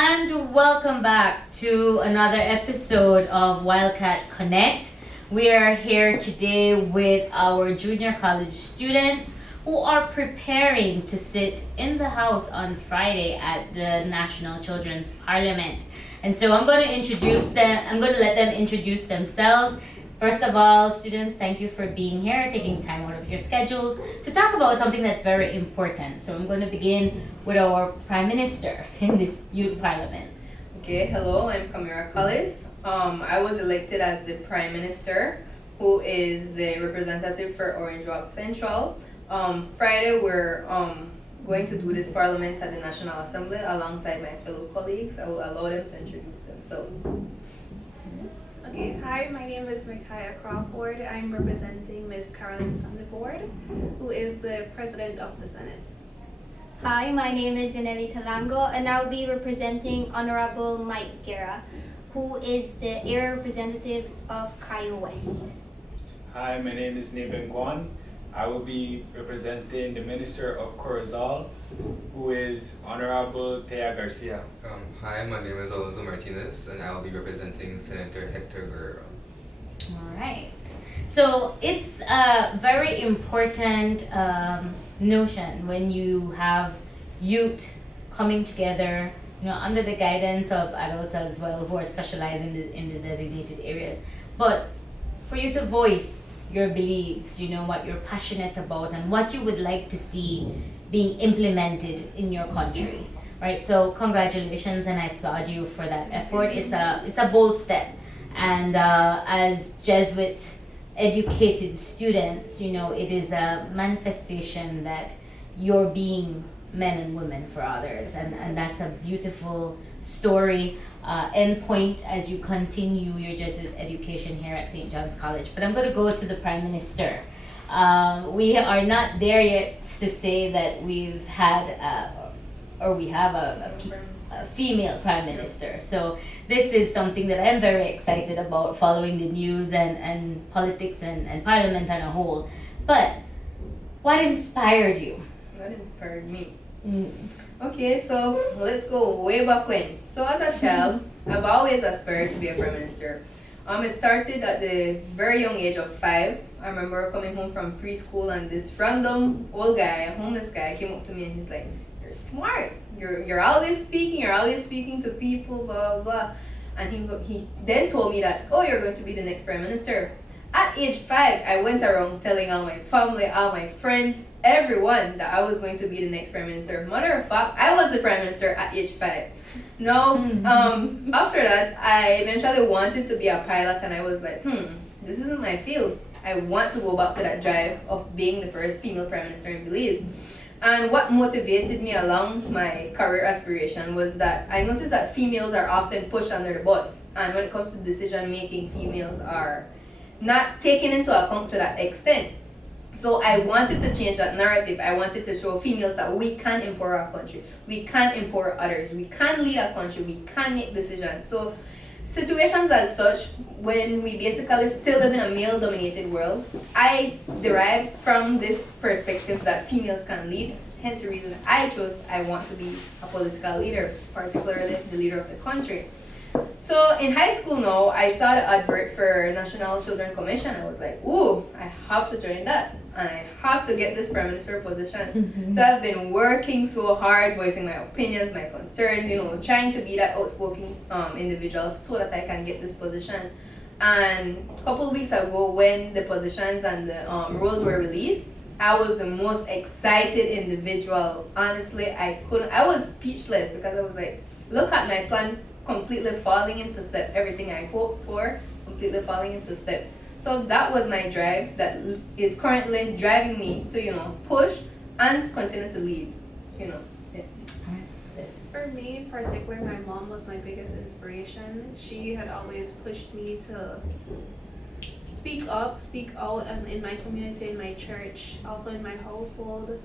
and welcome back to another episode of Wildcat Connect. We are here today with our junior college students who are preparing to sit in the House on Friday at the National Children's Parliament. And so I'm going to introduce them, I'm going to let them introduce themselves. First of all, students, thank you for being here, taking time out of your schedules to talk about something that's very important. So I'm going to begin with our Prime Minister in the Youth Parliament. Okay, hello, I'm Kamira Collis. I was elected as the Prime Minister, who is the representative for Orange Walk Central. Friday, we're going to do this parliament at the National Assembly alongside my fellow colleagues. I will allow them to introduce themselves. Okay, hi, my name is Micaiah Crawford. I'm representing Ms. Caroline Sandiford, who is the President of the Senate. Hi, my name is Zinelli Talango, and I'll be representing Honorable Mike Guerra, who is the area representative of Cayo West. Hi, my name is Neben Guan. I will be representing the Minister of Corozal, who is Honorable Thea Garcia. Hi, my name is Alonso Martinez, and I will be representing Senator Hector Guerrero. All right. So it's a very important notion when you have youth coming together, under the guidance of adults as well who are specializing in the designated areas. But for you to voice your beliefs, what you're passionate about and what you would like to see being implemented in your country, right? So congratulations, and I applaud you for that effort. It's a bold step, and as Jesuit educated students, it is a manifestation that you're being men and women for others, and that's a beautiful story. End point as you continue your Jesuit education here at St. John's College. But I'm going to go to the Prime Minister. We are not there yet to say that we've had we have a female Prime Minister. So this is something that I'm very excited about, following the news and politics and Parliament on a whole. But what inspired you? What inspired me? Okay, so let's go way back when. So as a child, I've always aspired to be a Prime Minister. It started at the very young age of 5. I remember coming home from preschool, and this random old guy, a homeless guy, came up to me and he's like, "You're smart. You're always speaking to people, blah blah blah." And he then told me that, "Oh, you're going to be the next Prime Minister." At age 5, I went around telling all my family, all my friends, everyone that I was going to be the next Prime Minister. Matter of fact, I was the Prime Minister at age 5. Now, after that, I eventually wanted to be a pilot, and I was like, this isn't my field. I want to go back to that drive of being the first female Prime Minister in Belize. And what motivated me along my career aspiration was that I noticed that females are often pushed under the bus. And when it comes to decision making, females are not taken into account to that extent. So I wanted to change that narrative. I wanted to show females that we can empower our country, we can empower others, we can lead our country, we can make decisions. So situations as such, when we basically still live in a male-dominated world, I derived from this perspective that females can lead. Hence the reason I want to be a political leader, particularly the leader of the country. So in high school now, I saw the advert for National Children Commission. I was like, ooh, I have to join that. And I have to get this Prime Minister position. So I've been working so hard, voicing my opinions, my concerns, trying to be that outspoken individual so that I can get this position. And a couple of weeks ago, when the positions and the roles were released, I was the most excited individual. Honestly, I was speechless, because I was like, look at my plan completely falling into step. Everything I hoped for, completely falling into step. So that was my drive that is currently driving me to, push and continue to lead, Yeah. For me, particularly, my mom was my biggest inspiration. She had always pushed me to speak up, speak out, in my community, in my church, also in my household.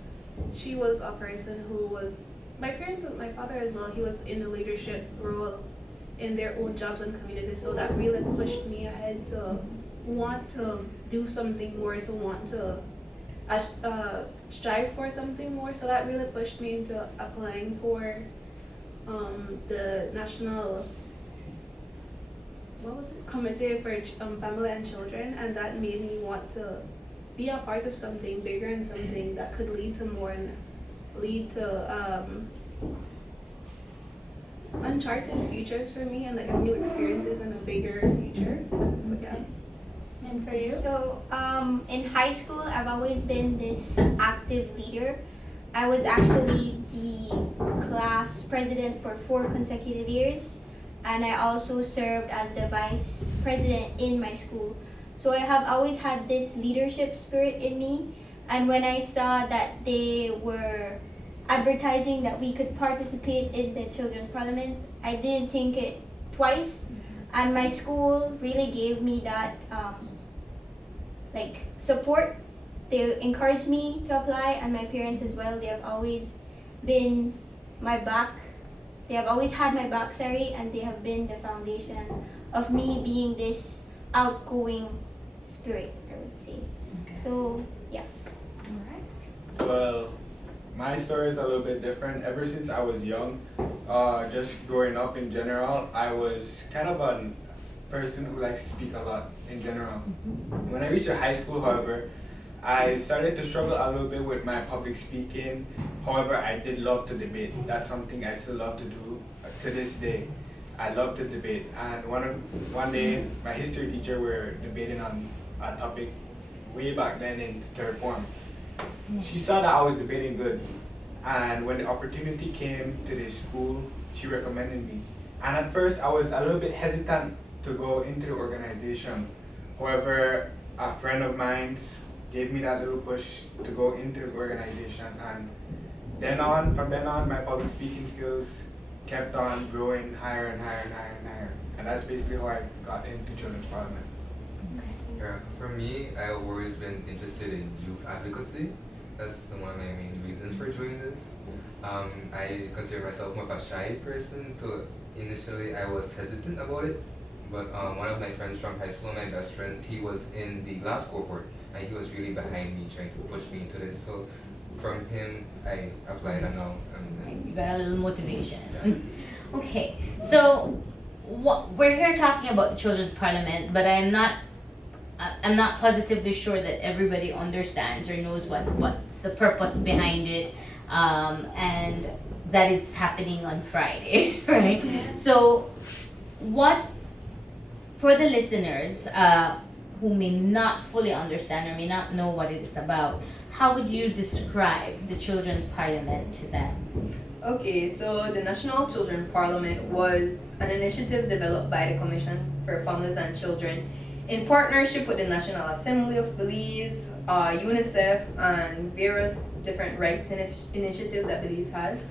She was a person who was, my parents, my father as well, he was in a leadership role in their own jobs and communities, so that really pushed me ahead to want to do something more, to want to strive for something more. So that really pushed me into applying for the national, what was it, committee for family and children, and that made me want to be a part of something bigger and something that could lead to more and lead to uncharted futures for me and like new experiences and a bigger future. So yeah. And for you? So, in high school, I've always been this active leader. I was actually the class president for 4 consecutive years, and I also served as the vice president in my school. So I have always had this leadership spirit in me, and when I saw that they were advertising that we could participate in the Children's Parliament, I didn't think it twice, and my school really gave me that support. They encouraged me to apply, and my parents as well. They have always been my back. They have always had my back, sorry, and they have been the foundation of me being this outgoing spirit, I would say. Okay. So, yeah. All right. Well, my story is a little bit different. Ever since I was young, just growing up in general, I was kind of a person who likes to speak a lot in general. When I reached high school, however, I started to struggle a little bit with my public speaking. However, I did love to debate. That's something I still love to do to this day. I love to debate. And one day, my history teacher were debating on a topic way back then in third form. She saw that I was debating good. And when the opportunity came to the school, she recommended me. And at first, I was a little bit hesitant to go into the organization. However, a friend of mine gave me that little push to go into the organization, and from then on, my public speaking skills kept on growing higher and higher and higher and higher. And that's basically how I got into Children's Parliament. Yeah, for me, I've always been interested in youth advocacy. That's one of my main reasons for doing this. I consider myself more of a shy person, so initially I was hesitant about it. But one of my friends from high school, my best friends, he was in the glass cohort, and he was really behind me, trying to push me into this. So from him, I applied, and now You got a little motivation. Okay, so we're here talking about the Children's Parliament, but I'm not positively sure that everybody understands or knows what's the purpose behind it, and that it's happening on Friday, right? So, for the listeners who may not fully understand or may not know what it is about, how would you describe the Children's Parliament to them? Okay, so the National Children's Parliament was an initiative developed by the Commission for Families and Children in partnership with the National Assembly of Belize, UNICEF, and various different rights initiatives that Belize has.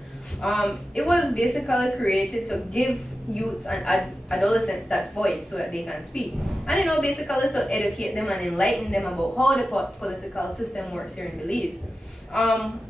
It was basically created to give youths and adolescents that voice so that they can speak. And basically to educate them and enlighten them about how the political system works here in Belize.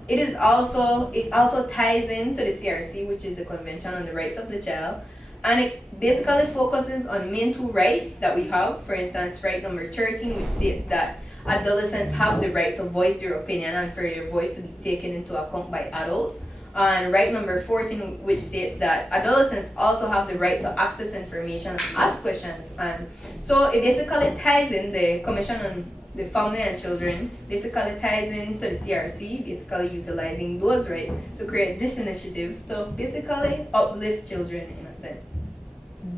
It also ties into the CRC, which is the Convention on the Rights of the Child. And it basically focuses on main 2 rights that we have. For instance, right number 13, which states that adolescents have the right to voice their opinion and for their voice to be taken into account by adults. And right number 14, which states that adolescents also have the right to access information and ask questions. And so it basically ties in the Commission on the Family and Children, basically ties into the CRC, basically utilizing those rights to create this initiative to basically uplift children in a sense.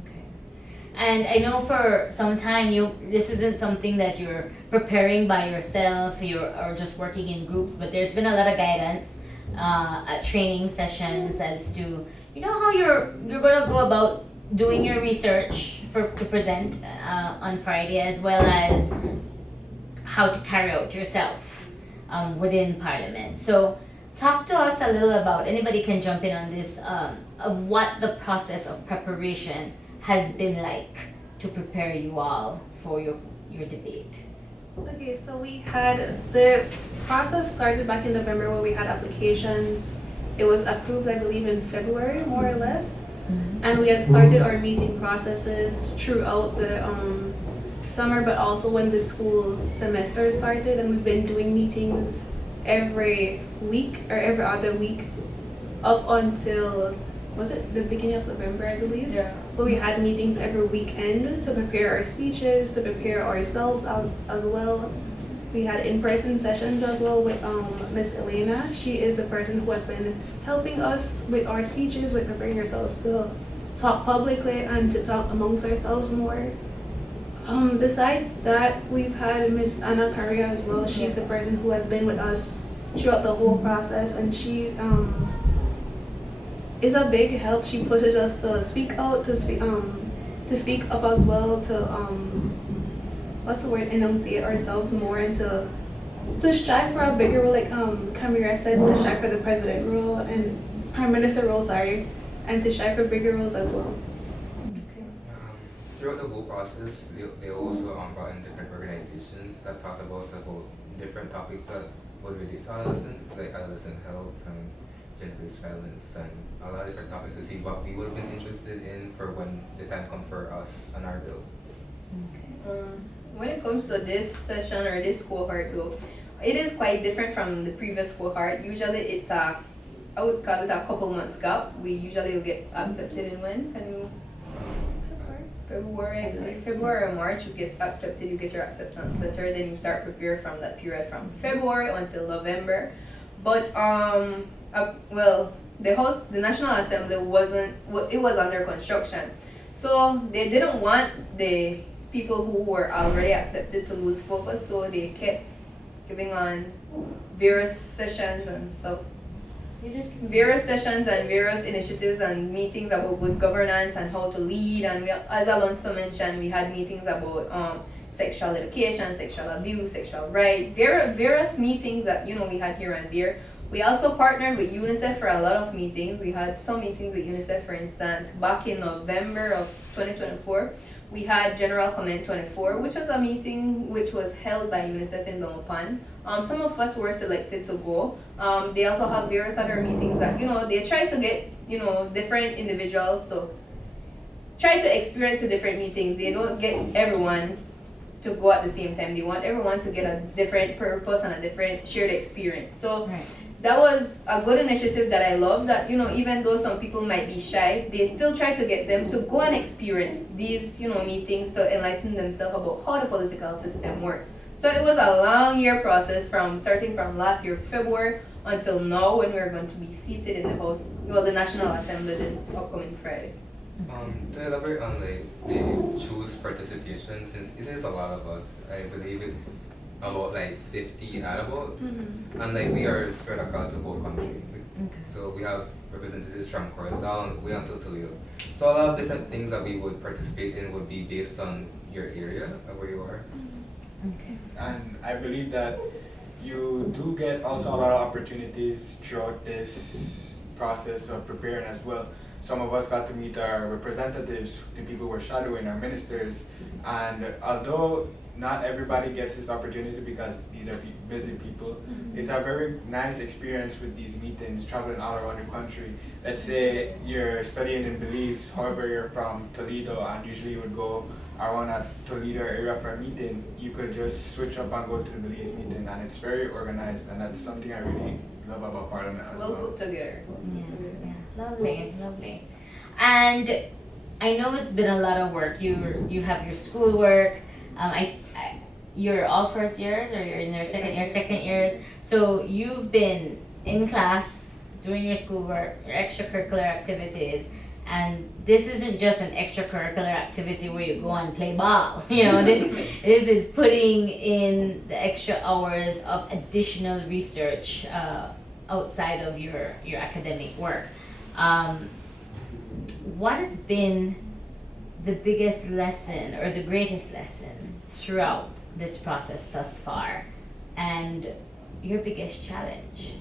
Okay. And I know for some time this isn't something that you're preparing by yourself or just working in groups, but there's been a lot of guidance at training sessions as to how you're gonna go about doing your research to present on Friday, as well as how to carry out yourself within Parliament. So talk to us a little about, anybody can jump in on this, of what the process of preparation has been like to prepare you all for your debate. Okay, so we had the process started back in November where we had applications. It was approved, I believe, in February, more or less. And we had started our meeting processes throughout the summer, but also when the school semester started, and we've been doing meetings every week or every other week up until was it the beginning of November, I believe? Yeah. But we had meetings every weekend to prepare our speeches, to prepare ourselves as well. We had in-person sessions as well with Miss Elena. She is the person who has been helping us with our speeches, with preparing ourselves to talk publicly and to talk amongst ourselves more. Besides that, we've had Miss Anna Carria as well. She's the person who has been with us throughout the whole process, and she is a big help. She pushes us to speak out, to speak up as well, to what's the word, enunciate ourselves more, and to strive for a bigger role, like Camila said, to strive for the president role and prime minister role, sorry, and to strive for bigger roles as well. Throughout the whole process, they also brought in different organizations that talked about different topics that would relate to adolescents, like adolescent health and gender-based violence, and a lot of different topics to see what we would have been interested in for when the time comes for us and our bill. When it comes to this session or this cohort though, it is quite different from the previous cohort. Usually it's I would call it a couple months gap. We usually will get accepted in when? Can you? February, I believe. February or March, you get accepted, you get your acceptance letter, then you start prepare from that period from February until November. But the National Assembly it was under construction. So they didn't want the people who were already accepted to lose focus, so they kept giving on various sessions and stuff. Various sessions and various initiatives and meetings about good governance and how to lead, and as Alonso mentioned, we had meetings about sexual education, sexual abuse, sexual rights, various meetings that we had here and there. We also partnered with UNICEF for a lot of meetings. We had some meetings with UNICEF, for instance, back in November of 2024. We had General Comment 24, which was a meeting which was held by UNICEF in Belmopan. Some of us were selected to go. They also have various other meetings that, they try to get, different individuals to try to experience the different meetings. They don't get everyone to go at the same time. They want everyone to get a different purpose and a different shared experience. So that was a good initiative that I love, that, even though some people might be shy, they still try to get them to go and experience these, meetings to enlighten themselves about how the political system works. So it was a long year process starting from last year, February, until now, when we're going to be seated in the National Assembly this upcoming Friday. To elaborate on the choose participation, since it is a lot of us, I believe it's about 50 at about, and we are spread across the whole country. So we have representatives from Corazon, way until Toledo. So a lot of different things that we would participate in would be based on your area of where you are. Okay. And I believe that you do get also a lot of opportunities throughout this process of preparing as well. Some of us got to meet our representatives, the people we're shadowing, our ministers, and although not everybody gets this opportunity because these are busy people, it's a very nice experience with these meetings, traveling all around the country. Let's say you're studying in Belize, however you're from Toledo, and usually you would go around a Toledo area for a meeting, you could just switch up and go to the Belize meeting, and it's very organized, and that's something I really love about Parliament as well. Well put together. Yeah. Lovely. And I know it's been a lot of work. You have your schoolwork. You're all first years, or you're in your second years. So you've been in class doing your schoolwork, your extracurricular activities, and this isn't just an extracurricular activity where you go and play ball. This is putting in the extra hours of additional research outside of your academic work. What has been the biggest lesson or the greatest lesson throughout this process thus far, and your biggest challenge?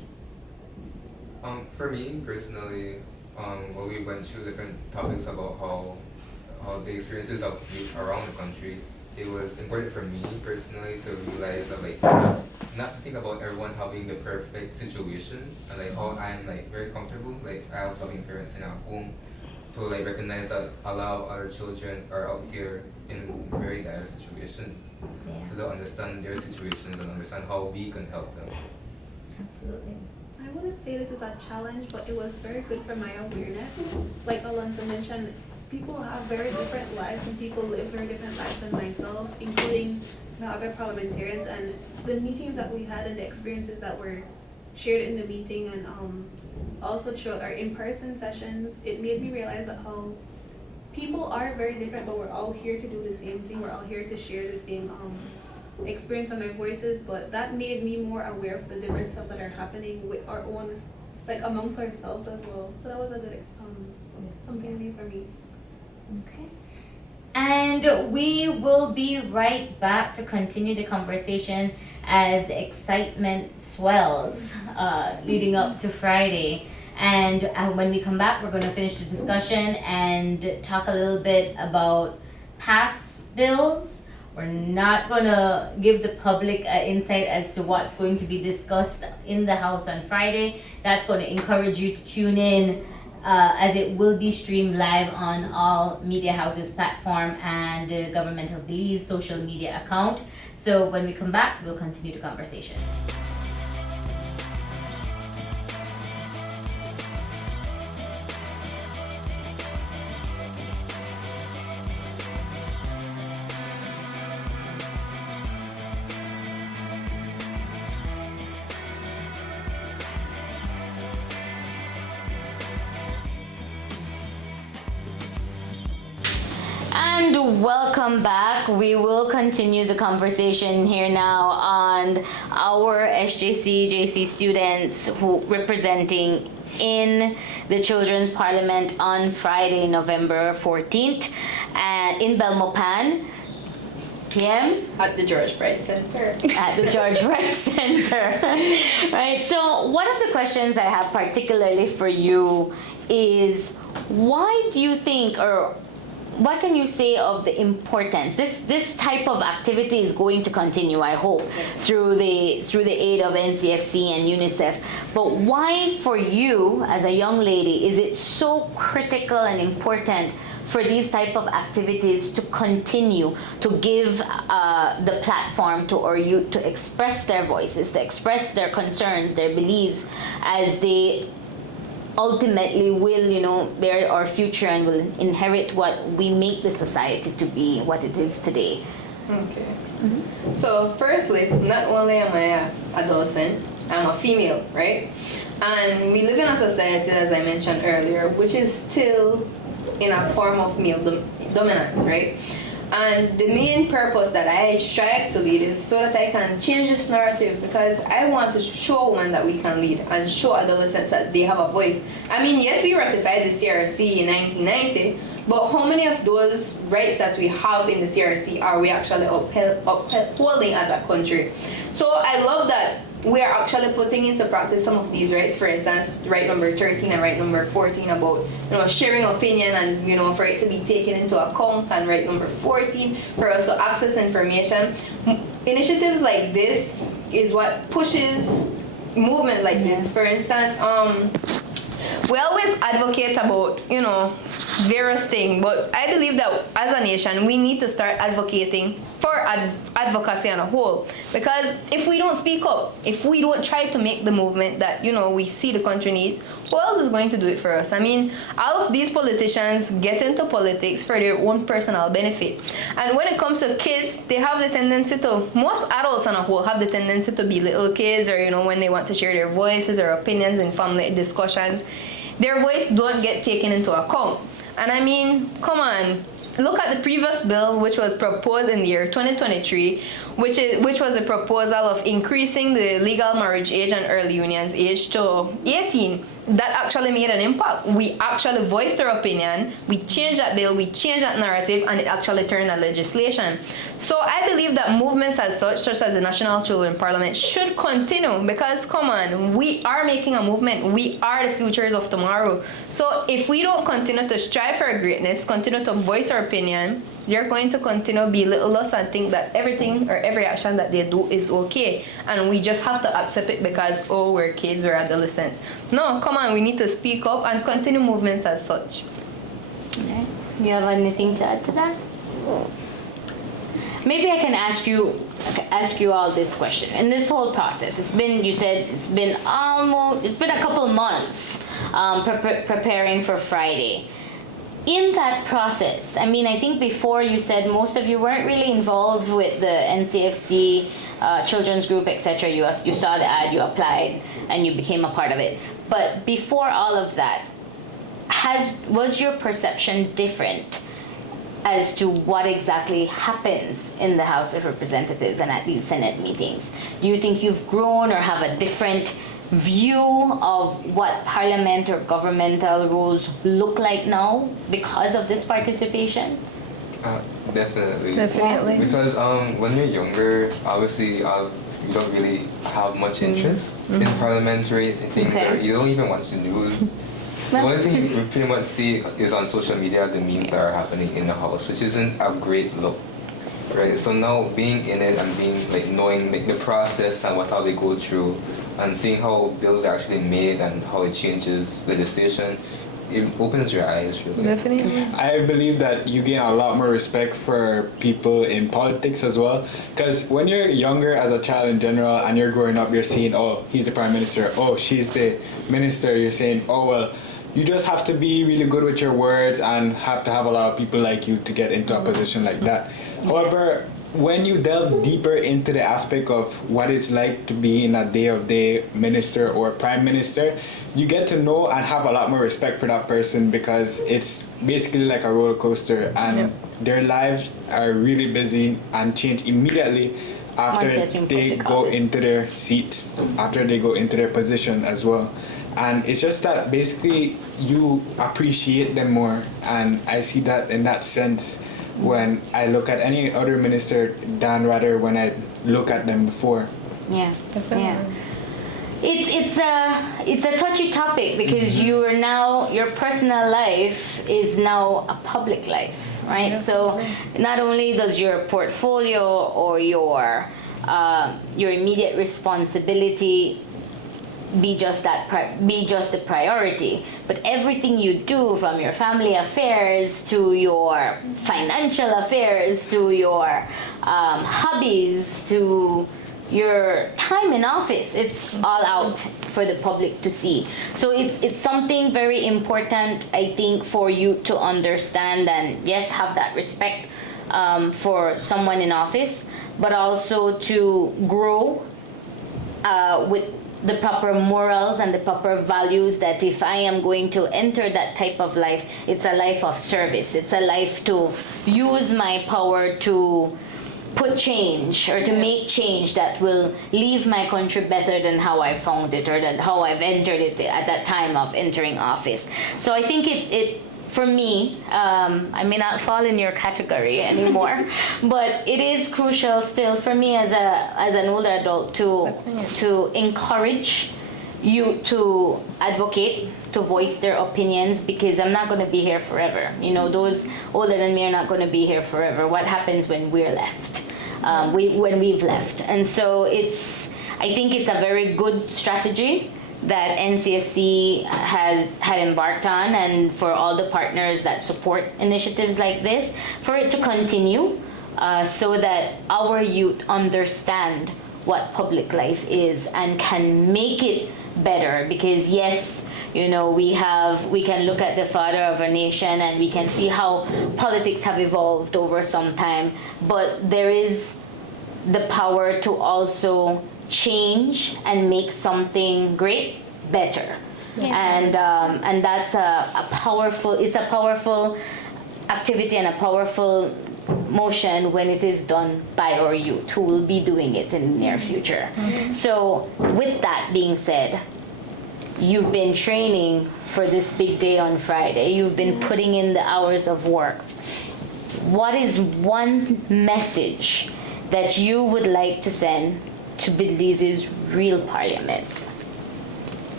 For me personally, when we went through different topics about how the experiences of youth around the country, it was important for me personally to realize that not to think about everyone having the perfect situation, and how I'm very comfortable, I have loving parents in our home, to recognize that a lot of other children are out here in very dire situations. So to understand their situations and understand how we can help them. Absolutely. I wouldn't say this is a challenge, but it was very good for my awareness. Like Alonso mentioned, people have very different lives and people live very different lives than myself, including the other parliamentarians, and the meetings that we had and the experiences that were shared in the meeting and also throughout our in-person sessions, it made me realize that how people are very different, but we're all here to do the same thing. We're all here to share the same experience on our voices, but that made me more aware of the different stuff that are happening with our own, like amongst ourselves as well. So that was a good something new for me. Okay. And we will be right back to continue the conversation as the excitement swells leading up to Friday. And when we come back, we're going to finish the discussion and talk a little bit about past bills. We're not going to give the public insight as to what's going to be discussed in the House on Friday. That's going to encourage you to tune in as it will be streamed live on all media houses platform and the Government of Belize social media account. So when we come back, we'll continue the conversation. And welcome back. We will continue the conversation here now on our SJC JC students who representing in the Children's Parliament on Friday, November 14th in Belmopan. PM? At the George Price Center. At the George Price Center. Right, so one of the questions I have particularly for you is, why do you think, or what can you say of the importance? This type of activity is going to continue, I hope, through the aid of NCFC and UNICEF. But why, for you as a young lady, is it so critical and important for these type of activities to continue, to give the platform to our youth to express their voices, to express their concerns, their beliefs, as they ultimately will, they're our future and will inherit what we make the society to be what it is today. Okay. Mm-hmm. So firstly, not only am I an adolescent, I'm a female, right? And we live in a society, as I mentioned earlier, which is still in a form of male dominance, right? And the main purpose that I strive to lead is so that I can change this narrative, because I want to show women that we can lead and show adolescents that they have a voice. I mean, yes, we ratified the CRC in 1990, but how many of those rights that we have in the CRC are we actually upholding as a country? So I love that we are actually putting into practice some of these rights. For instance, right number 13 and right number 14 about sharing opinion and for it to be taken into account, and right number 14 for us to access information. Initiatives like this is what pushes movement like this. For instance, we always advocate about various things, but I believe that as a nation we need to start advocating for advocacy on a whole, because if we don't speak up, if we don't try to make the movement that we see the country needs, who else is going to do it for us? I mean, all of these politicians get into politics for their own personal benefit, and when it comes to kids, they have the tendency to, most adults on a whole have the tendency to be little kids, or when they want to share their voices or opinions in family discussions, their voice don't get taken into account. And I mean, come on, look at the previous bill which was proposed in the year 2023, which was a proposal of increasing the legal marriage age and early unions age to 18. That actually made an impact. We actually voiced our opinion, we changed that bill, we changed that narrative, and it actually turned a legislation. So I believe that movements as such as the National Children's Parliament, should continue, because come on, we are making a movement. We are the futures of tomorrow. So if we don't continue to strive for greatness, continue to voice our opinion, they're going to continue to belittle us and think that everything or every action that they do is okay, and we just have to accept it because we're kids, we're adolescents. No, come on, we need to speak up and continue movements as such. Okay. You have anything to add to that? Maybe I can ask you ask you all this question. In this whole process, you said it's been a couple months preparing for Friday. In that process, I mean, I think before you said most of you weren't really involved with the NCFC children's group, etc. You saw the ad, you applied, and you became a part of it. But before all of that, was your perception different as to what exactly happens in the House of Representatives and at these Senate meetings? Do you think you've grown or have a different view of what parliament or governmental roles look like now because of this participation? Definitely. Definitely. Because when you're younger, obviously you don't really have much interest in parliamentary things, Okay. or you don't even watch the news. The only thing you pretty much see is on social media the memes that are happening in the house, which isn't a great look, right? So now being in it and being like knowing like the process and how they go through, and seeing how bills are actually made and how it changes legislation, it opens your eyes really. Definitely. I believe that you gain a lot more respect for people in politics as well. Because when you're younger as a child in general and you're growing up, you're seeing, oh, he's the prime minister, oh, she's the minister. You're saying, oh, well, you just have to be really good with your words and have to have a lot of people like you to get into a position like that. However, when you delve deeper into the aspect of what it's like to be in a day-of-day minister or prime minister, you get to know and have a lot more respect for that person, because it's basically like a roller coaster, and their lives are really busy and change immediately after Once they're in they public go office. into their seat, after they go into their position as well. And it's just that basically you appreciate them more, and I see that in that sense when I look at any other minister than rather when I look at them before. Yeah, yeah. It's a touchy topic because your personal life is now a public life, right? So not only does your portfolio or your immediate responsibility be just the priority, but everything you do, from your family affairs to your financial affairs to your hobbies to your time in office, it's all out for the public to see. So it's something very important, I think, for you to understand and yes, have that respect for someone in office, but also to grow with the proper morals and the proper values, that if I am going to enter that type of life, it's a life of service. It's a life to use my power to put change or to make change that will leave my country better than how I found it or than how I've entered it at that time of entering office. So I think it for me, I may not fall in your category anymore, but it is crucial still for me as an older adult to encourage you to advocate, to voice their opinions, because I'm not going to be here forever. You know, those older than me are not going to be here forever. What happens when we're left? When we've left. And so I think it's a very good strategy that NCFC had embarked on, and for all the partners that support initiatives like this, for it to continue, so that our youth understand what public life is and can make it better. Because yes, you know, we can look at the father of a nation and we can see how politics have evolved over some time, but there is the power to also change and make something great better. And that's a powerful activity and a powerful motion when it is done by our youth, who will be doing it in the near future. So with that being said, you've been training for this big day on Friday. You've been putting in the hours of work. What is one message that you would like to send to Belize's real parliament?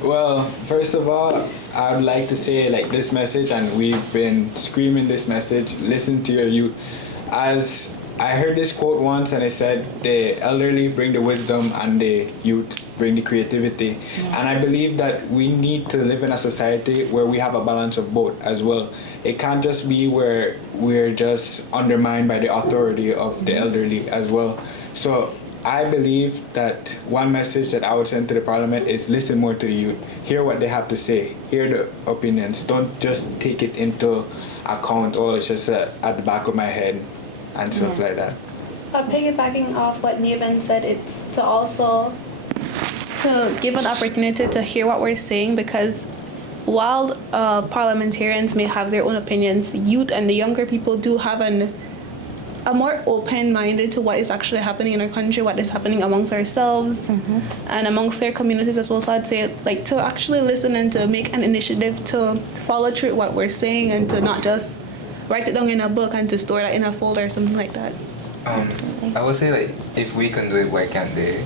Well, first of all, I would like to say this message, and we've been screaming this message: listen to your youth. As I heard this quote once, and it said, "The elderly bring the wisdom, and the youth bring the creativity." And I believe that we need to live in a society where we have a balance of both as well. It can't just be where we're just undermined by the authority of the elderly as well. So I believe that one message that I would send to the parliament is listen more to the youth. Hear what they have to say. Hear the opinions. Don't just take it into account, or it's just at the back of my head and stuff like that. Piggybacking off what Neven said, it's to also to give an opportunity to hear what we're saying, because while parliamentarians may have their own opinions, youth and the younger people do have a more open-minded to what is actually happening in our country, what is happening amongst ourselves and amongst their communities as well. So I'd say, like, to actually listen and to make an initiative to follow through what we're saying, and to not just write it down in a book and to store that in a folder or something like that. I would say, like, if we can do it, why can't they?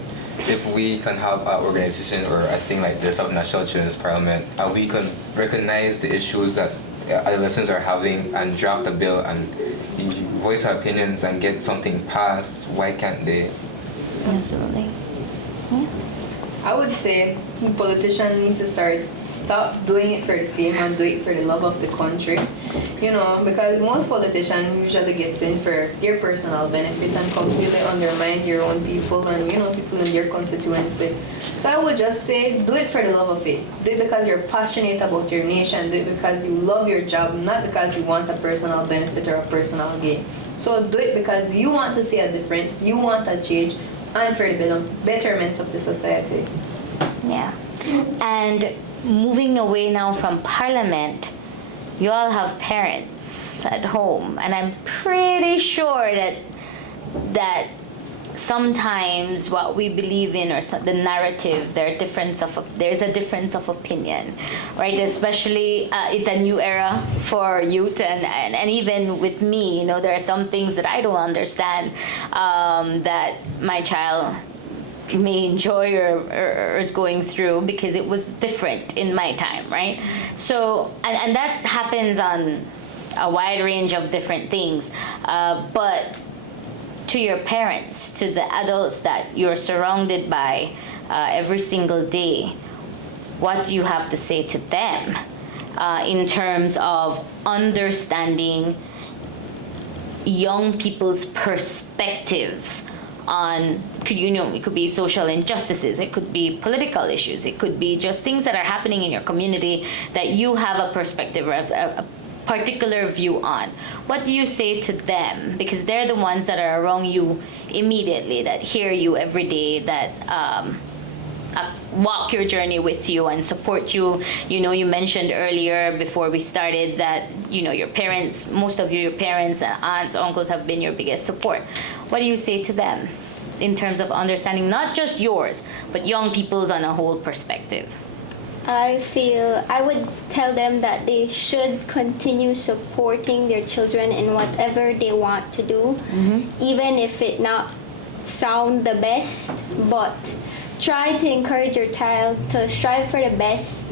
If we can have an organization or a thing like this of National Children's Parliament, we can recognize the issues that adolescents are having and draft a bill and voice our opinions and get something passed, why can't they? Absolutely. Yeah. I would say politicians need to stop doing it for the fame and do it for the love of the country. You know, because most politicians usually gets in for their personal benefit and completely undermine their own people and, you know, people in their constituency. So I would just say, do it for the love of it. Do it because you're passionate about your nation. Do it because you love your job, not because you want a personal benefit or a personal gain. So do it because you want to see a difference, you want a change, and for the betterment of the society. Yeah. And moving away now from Parliament, you all have parents at home, and I'm pretty sure that sometimes what we believe in, or the narrative, there's a difference of opinion, right? Especially it's a new era for youth, and even with me, you know, there are some things that I don't understand that my child may enjoy or is going through, because it was different in my time, right? So and that happens on a wide range of different things, but to your parents, to the adults that you're surrounded by every single day, what do you have to say to them in terms of understanding young people's perspectives on, it could be social injustices, it could be political issues, it could be just things that are happening in your community that you have a perspective or a particular view on. What do you say to them? Because they're the ones that are around you immediately, that hear you every day, that walk your journey with you and support you. You know, you mentioned earlier before we started that, you know, your parents, most of your parents, aunts, uncles have been your biggest support. What do you say to them in terms of understanding not just yours, but young people's on a whole perspective? I would tell them that they should continue supporting their children in whatever they want to do, even if it not sound the best, but try to encourage your child to strive for the best,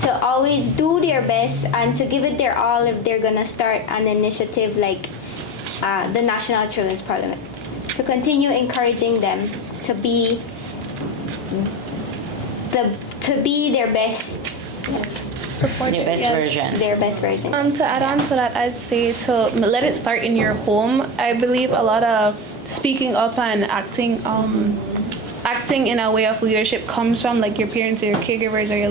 to always do their best, and to give it their all if they're gonna start an initiative like the National Children's Parliament. To continue encouraging them to be their best. Support Their best version. Their best version. To add on to that, I'd say to let it start in your home. I believe a lot of speaking up and acting in a way of leadership comes from, like, your parents or your caregivers or your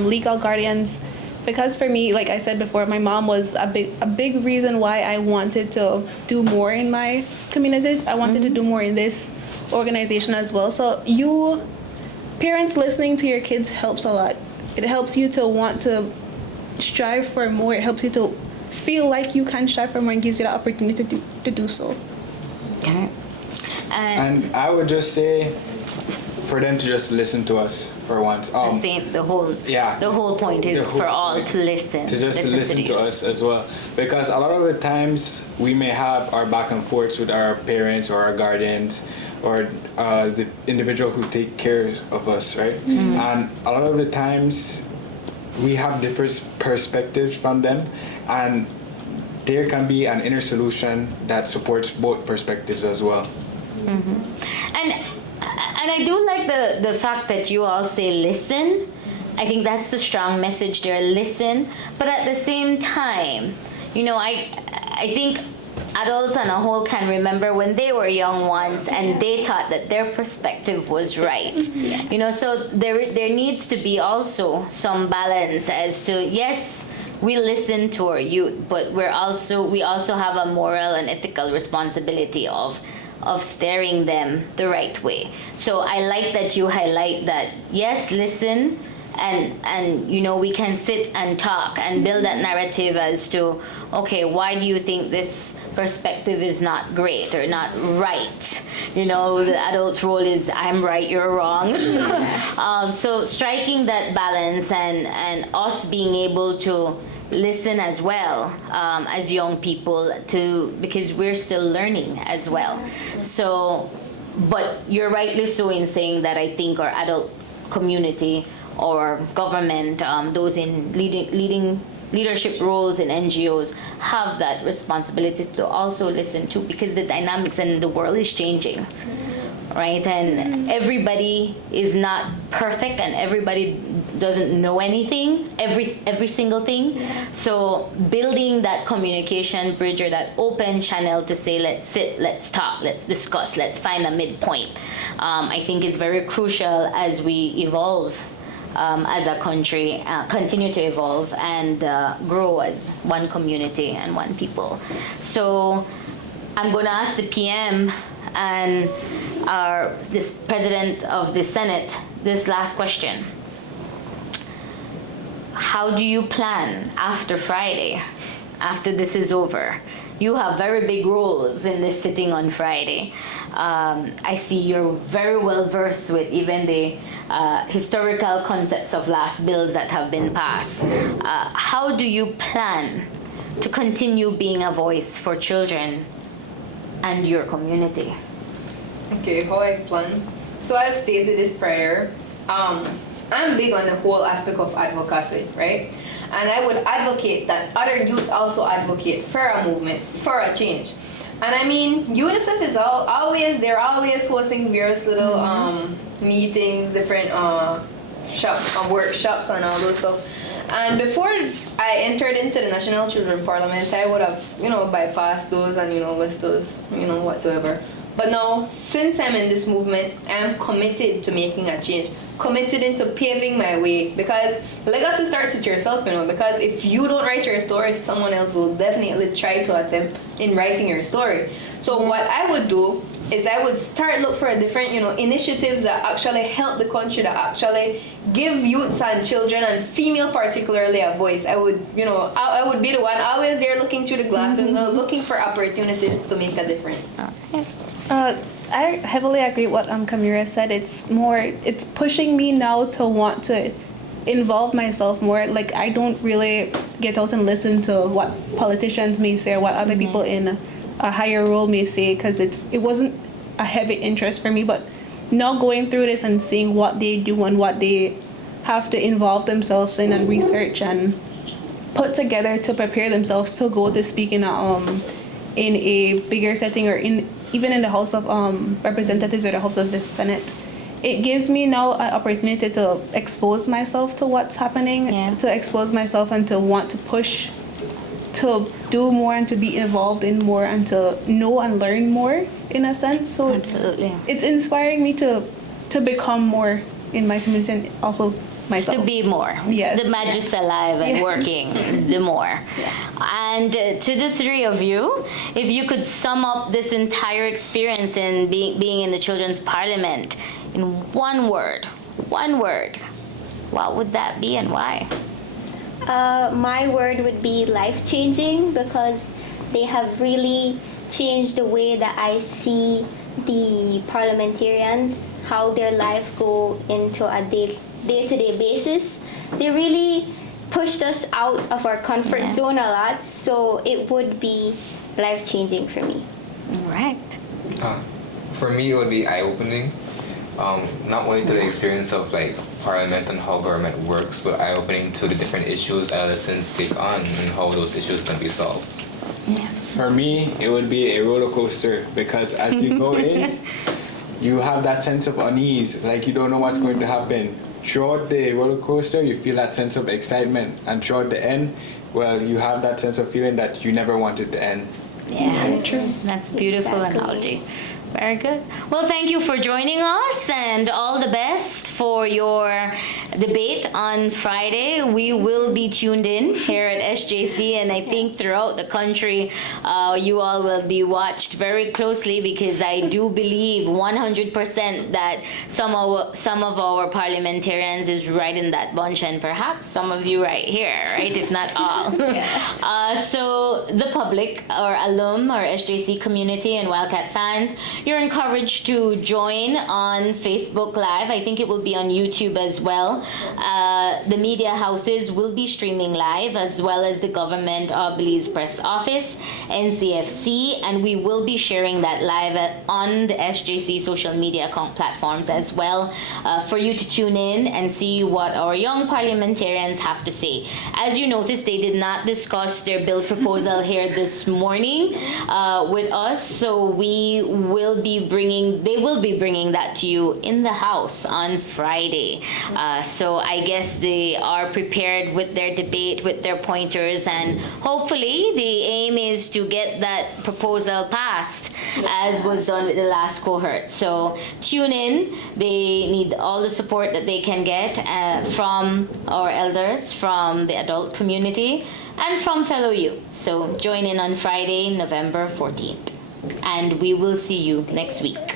legal guardians. Because for me, like I said before, my mom was a big reason why I wanted to do more in my community. I wanted to do more in this organization as well. So parents listening to your kids helps a lot. It helps you to want to strive for more. It helps you to feel like you can strive for more and gives you the opportunity to do so. Okay. And I would just say for them to just listen to us for once. The whole point is for all to listen. To just listen to us as well. Because a lot of the times we may have our back and forths with our parents or our guardians or the individual who take care of us, right? And a lot of the times we have different perspectives from them, and there can be an inner solution that supports both perspectives as well. And I do like the fact that you all say listen. I think that's the strong message there. Listen, but at the same time, you know, I think adults on a whole can remember when they were young once and they thought that their perspective was right. You know, so there needs to be also some balance as to, yes, we listen to our youth, but we also have a moral and ethical responsibility of steering them the right way. So I like that you highlight that, yes, listen, and you know, we can sit and talk and build that narrative as to, okay, why do you think this perspective is not great or not right? You know, the adult's role is I'm right, you're wrong. So striking that balance and us being able to listen as well, as young people, because we're still learning as well. So, but you're rightly so in saying that I think our adult community or government, those in leadership roles in NGOs, have that responsibility to also listen to, because the dynamics in the world is changing, right? And everybody is not perfect, and everybody doesn't know anything, every single thing. So building that communication bridge or that open channel to say, let's sit, let's talk, let's discuss, let's find a midpoint, I think is very crucial as we evolve as a country, continue to evolve and grow as one community and one people. So I'm going to ask the PM and this President of the Senate this last question. How do you plan after Friday, after this is over? You have very big roles in this sitting on Friday. I see you're very well versed with even the historical concepts of last bills that have been passed. How do you plan to continue being a voice for children and your community? Okay, how I plan. So I've stated this prior. I'm big on the whole aspect of advocacy, right? And I would advocate that other youths also advocate for a movement, for a change. And I mean, UNICEF is they're always hosting various little meetings, different workshops and all those stuff. And before I entered into the National Children Parliament, I would have, bypassed those and, left those, whatsoever. But now, since I'm in this movement, I'm committed to making a change, committed into paving my way, because legacy starts with yourself, because if you don't write your story, someone else will definitely try to attempt in writing your story. So what I would do is I would start look for different, initiatives that actually help the country, that actually give youths and children and female particularly a voice. I would, I would be the one always there looking through the glass window, looking for opportunities to make a difference. I heavily agree with what Kamira said. It's pushing me now to want to involve myself more. Like, I don't really get out and listen to what politicians may say or what other people in a higher role may say, because it wasn't a heavy interest for me. But now going through this and seeing what they do and what they have to involve themselves in and research and put together to prepare themselves to go to speak in a bigger setting, or even in the House of Representatives or the House of the Senate, it gives me now an opportunity to expose myself to what's happening, to expose myself and to want to push, to do more and to be involved in more and to know and learn more, in a sense. So Absolutely. It's inspiring me to become more in my community and also myself. To be more. Yes. The magic's alive and working, the more. And to the three of you, if you could sum up this entire experience in being in the Children's Parliament in one word, what would that be and why? My word would be life-changing, because they have really changed the way that I see the parliamentarians, how their life go into a day-to-day basis. They really pushed us out of our comfort zone a lot, so it would be life-changing for me. All right. For me, it would be eye-opening. Not only to the experience of Parliament and how government works, but eye-opening to the different issues adolescents take on and how those issues can be solved. For me, it would be a roller coaster because as you go in, you have that sense of unease, like you don't know what's going to happen. Throughout the roller coaster, you feel that sense of excitement, and throughout the end, well, you have that sense of feeling that you never wanted to end. Yeah, true. That's a beautiful analogy. Very good. Well, thank you for joining us and all the best for your debate on Friday. We will be tuned in here at SJC, and I think throughout the country, you all will be watched very closely because I do believe 100% that some of our parliamentarians is right in that bunch, and perhaps some of you right here, right? If not all. So the public or alum or SJC community and Wildcat fans, you're encouraged to join on Facebook Live. I think it will be on YouTube as well. The media houses will be streaming live, as well as the government of Belize Press Office, NCFC, and we will be sharing that live on the SJC social media account platforms as well, for you to tune in and see what our young parliamentarians have to say. As you noticed, they did not discuss their bill proposal here this morning with us, so they will be bringing that to you in the House on Friday. So I guess they are prepared with their debate, with their pointers, and hopefully the aim is to get that proposal passed as was done with the last cohort. So tune in. They need all the support that they can get from our elders, from the adult community, and from fellow youth. So join in on Friday, November 14th. And we will see you next week.